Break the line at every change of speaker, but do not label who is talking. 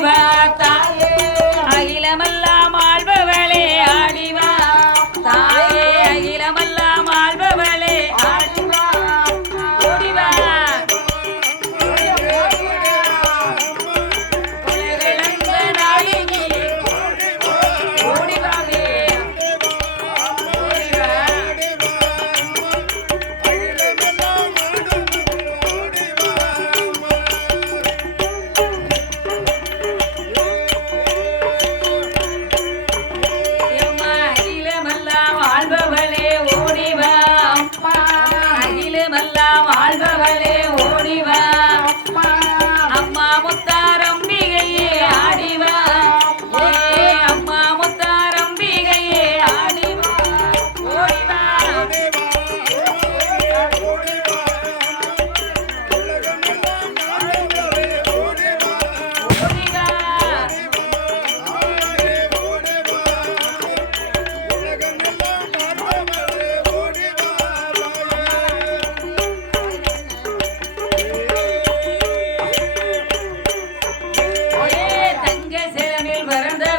Bye. I'm Sarandra